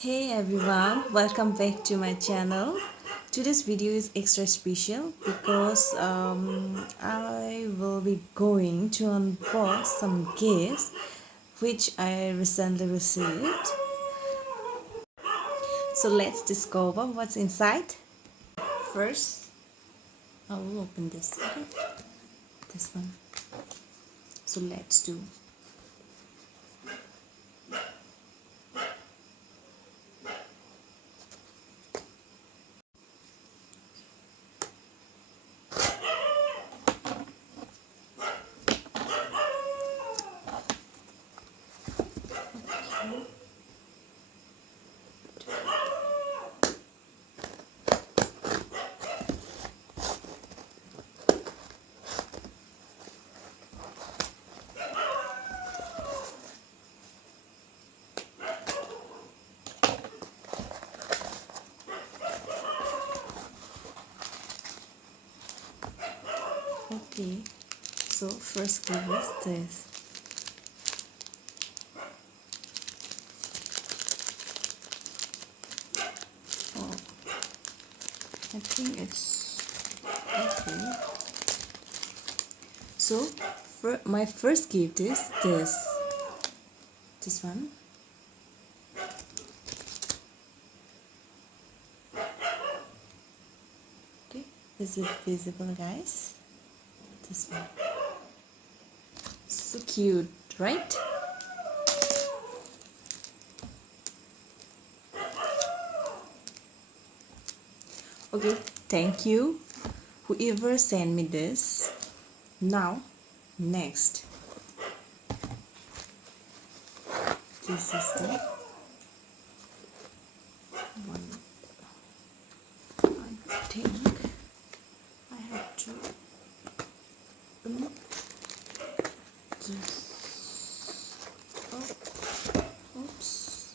Hey everyone, welcome back to my channel. Today's video is extra special because I will be going to unbox some gifts which I recently received. So let's discover what's inside. First, I will open this. Okay, this one. So let's do. Okay, so first give us this. Oh, I think it's okay. So my first gift is this one. Okay, is it visible, guys? This one. So cute, right? Okay, thank you whoever sent me this. Now next, this is the one. I think I have to open this. Oh, oops.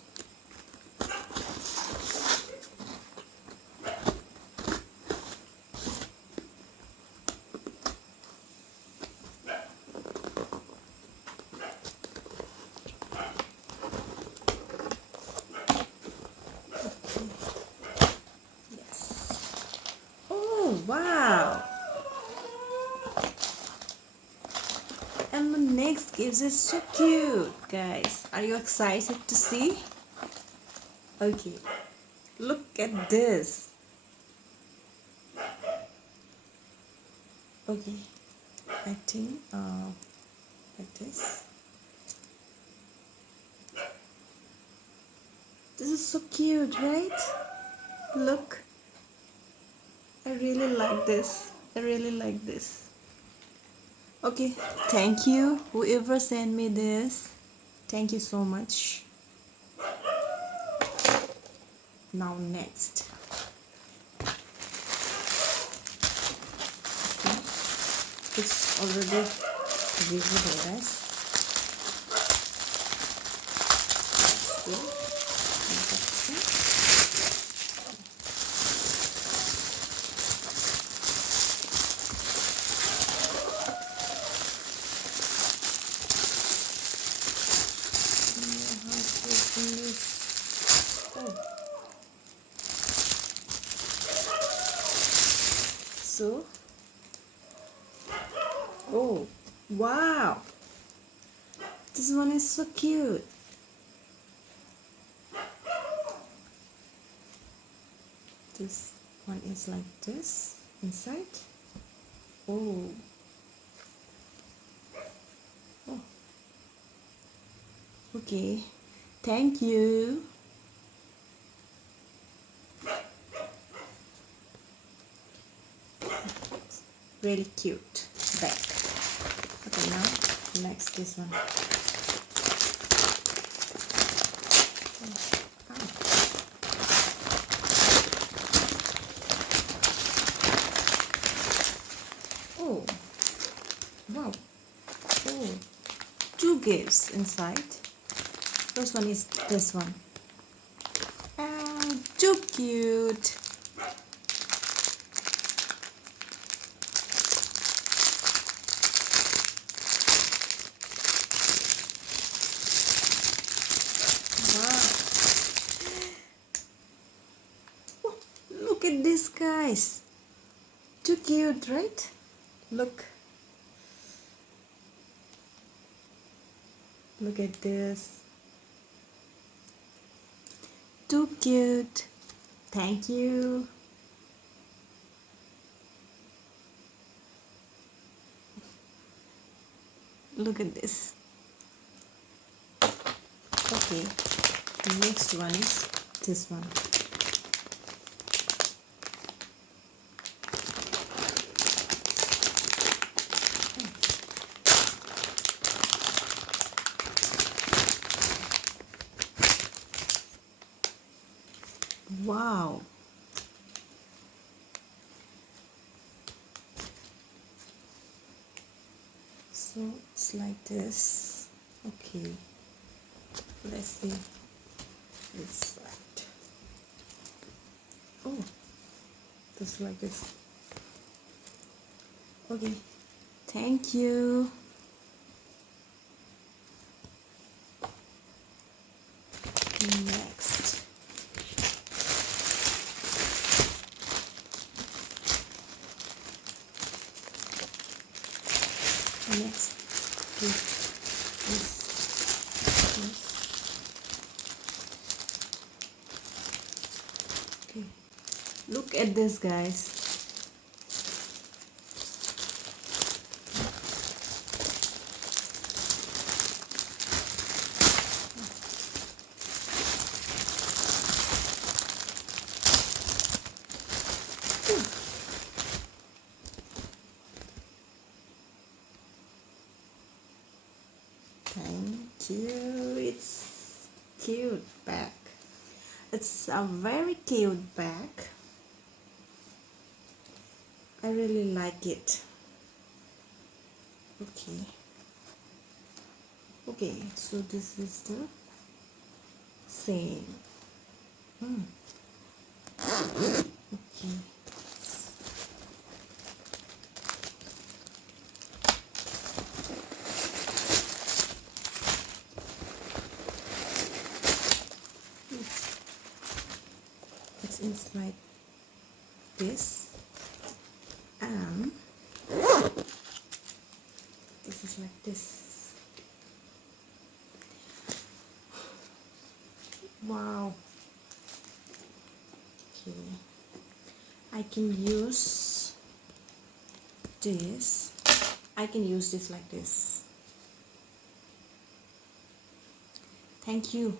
Yes. Oh, wow. And the next gift is so cute, guys. Are you excited to see? Okay, look at this. Okay, I think like this. This is so cute, right? Look, I really like this. I really like this. Okay, thank you whoever sent me this. Thank you so much. Now next. Okay. It's already visible, guys. Okay. So, oh, wow, this one is so cute. This one is like this inside. Oh, oh, okay, thank you. Really cute bag. Okay, now next this one. Oh, wow. Oh, two gifts inside. First one is this one. Too cute. Wow. Look at this, guys. Too cute, right? Look. Look at this. Too cute. Thank you. Look at this. Okay, next one is this one. Wow. So it's like this. Okay, let's see this side. Oh, just like this. Okay, thank you. Next, gift is this. Okay, look at this, guys. Thank you. It's cute bag. It's a very cute bag. I really like it. Okay. Okay, so this is the same. Okay. It's inside this, and this is like this. Wow. Okay, I can use this. I can use this like this. Thank you.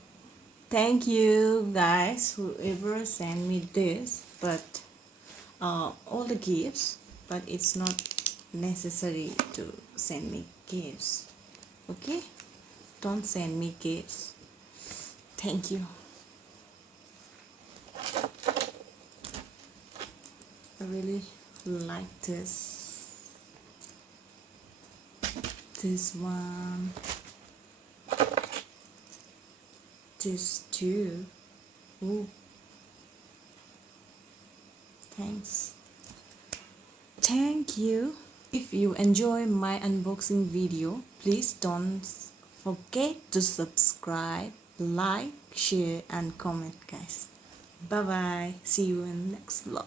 Thank you, guys, whoever sent me this, but all the gifts, but it's not necessary to send me gifts. Okay, don't send me gifts. Thank you. I really like this one, this too. Ooh, thanks. Thank you. If you enjoy my unboxing video, please don't forget to subscribe, like, share and comment, guys. Bye bye. See you in next vlog.